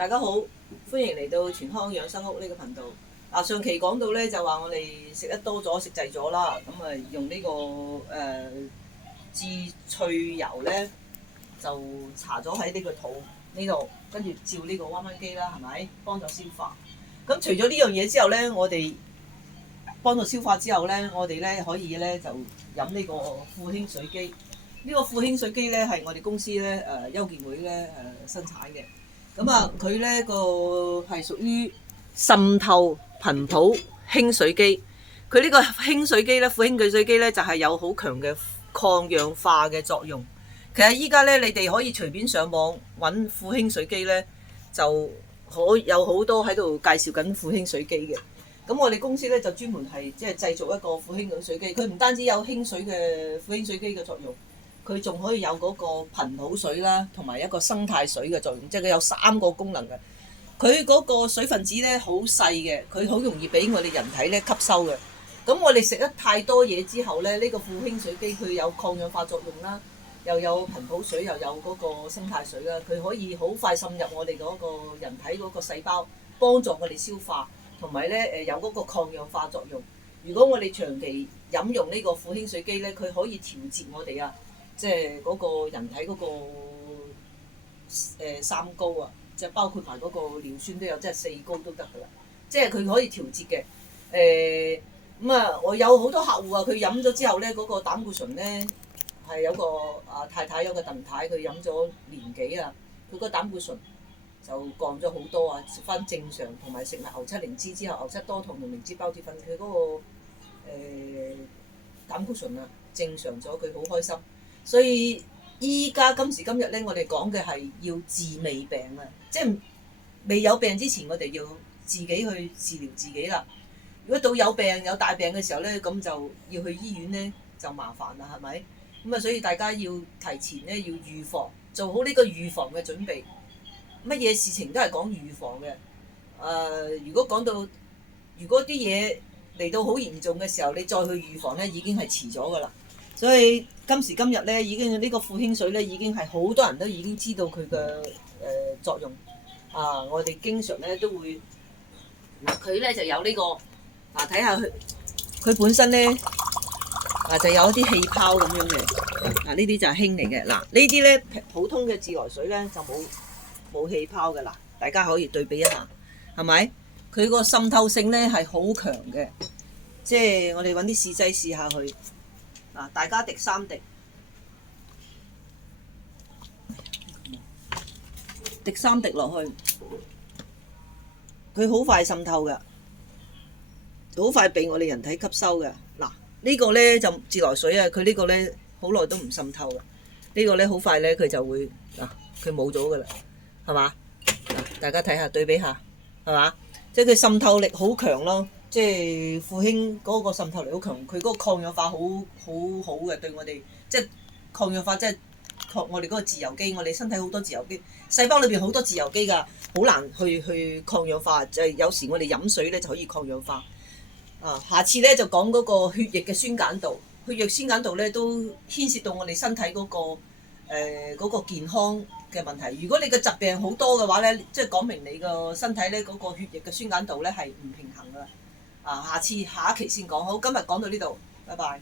大家好，歡迎嚟到全康養生屋呢個頻道。上期講到咧就話我哋食得多咗，食滯咗啦，咁用呢、智萃油咧就搽咗喺呢個肚呢度，跟住照呢個彎彎機啦，係咪幫助消化？咁除咗呢樣嘢之後咧，我哋幫助消化之後咧，我哋咧可以咧就飲呢個富興水機。呢個富興水機咧係我哋公司咧休健會咧生產嘅。咁佢咧個係屬於滲透頻譜氫水機。佢呢個氫水機咧，富氫水機咧就係有好強嘅抗氧化嘅作用。其實依家咧，你哋可以隨便上網揾富氫水機咧，就可有好多喺度介紹緊富氫水機嘅。咁我哋公司咧就專門係即係製造一個富氫水機。佢唔單止有氫水嘅富氫水機嘅作用，佢仲可以有嗰個頻譜水啦，同埋一個生態水嘅作用，即係佢有3個功能嘅。佢嗰個水分子咧好細嘅，佢好容易俾我哋人體咧吸收嘅。咁我哋食得太多嘢之後咧，呢個富氫水機佢有抗氧化作用啦，又有頻譜水，又有嗰個生態水啦，佢可以好快滲入我哋嗰個人體嗰個細胞，幫助我哋消化，同埋咧有嗰個抗氧化作用。如果我哋長期飲用呢個富氫水機咧，佢可以調節我哋即係嗰個人體嗰個三高啊，即係包括埋嗰個尿酸都有，即係4高都得噶啦。即係佢可以調節嘅。我有好多客戶佢飲咗之後咧，嗰個膽固醇咧係有個太太，有個鄧太，佢飲咗年幾啊，佢個膽固醇就降咗好多啊，食翻正常，同埋食埋牛七靈芝之後，牛七多糖同靈芝孢子粉，佢嗰個膽固醇正常咗，佢好開心。所以依家今時今日咧，我哋講嘅係要治未病啊，即係未有病之前，我哋要自己去治療自己啦。如果到有病有大病嘅時候咧，咁就要去醫院咧，就麻煩啦，係咪？所以大家要提前咧要預防，做好呢個預防嘅準備。乜嘢事情都係講預防嘅。如果啲嘢嚟到好嚴重嘅時候，你再去預防咧，已經係遲咗噶啦。所以今時今日咧，已經呢個富氫水咧，已經係好多人都已經知道佢嘅作用。我哋經常咧都會佢咧就有呢個睇下佢本身咧就有一啲氣泡咁樣嘅。呢啲就係氫嚟嘅。呢啲咧普通嘅自來水咧就冇氣泡嘅。大家可以對比一下，係咪？佢個滲透性咧係好強嘅，即係我哋揾啲試劑試下去。大家滴3滴，滴3滴落去，佢好快滲透嘅，好快俾我哋人體吸收嘅。呢個咧就自來水佢呢個咧好耐都唔滲透嘅。呢個咧好快咧佢就會佢冇咗噶啦，係嘛？大家睇下對比下，係嘛？即係佢滲透力好強咯。即係富氫嗰個滲透力好強，佢嗰個抗氧化好嘅，對我哋即係抗氧化，即係我哋嗰個自由基，我哋身體好多自由基，細胞裏邊好多自由基㗎，好難去抗氧化。就係有時我哋飲水咧就可以抗氧化。下次咧就講嗰個血液嘅酸鹼度，血液酸鹼度咧都牽涉到我哋身體嗰個健康嘅問題。如果你嘅疾病好多嘅話咧，即係講明你個身體咧嗰個血液嘅酸鹼度咧係唔平衡㗎。下一期先講。好，今日講到呢度，拜拜。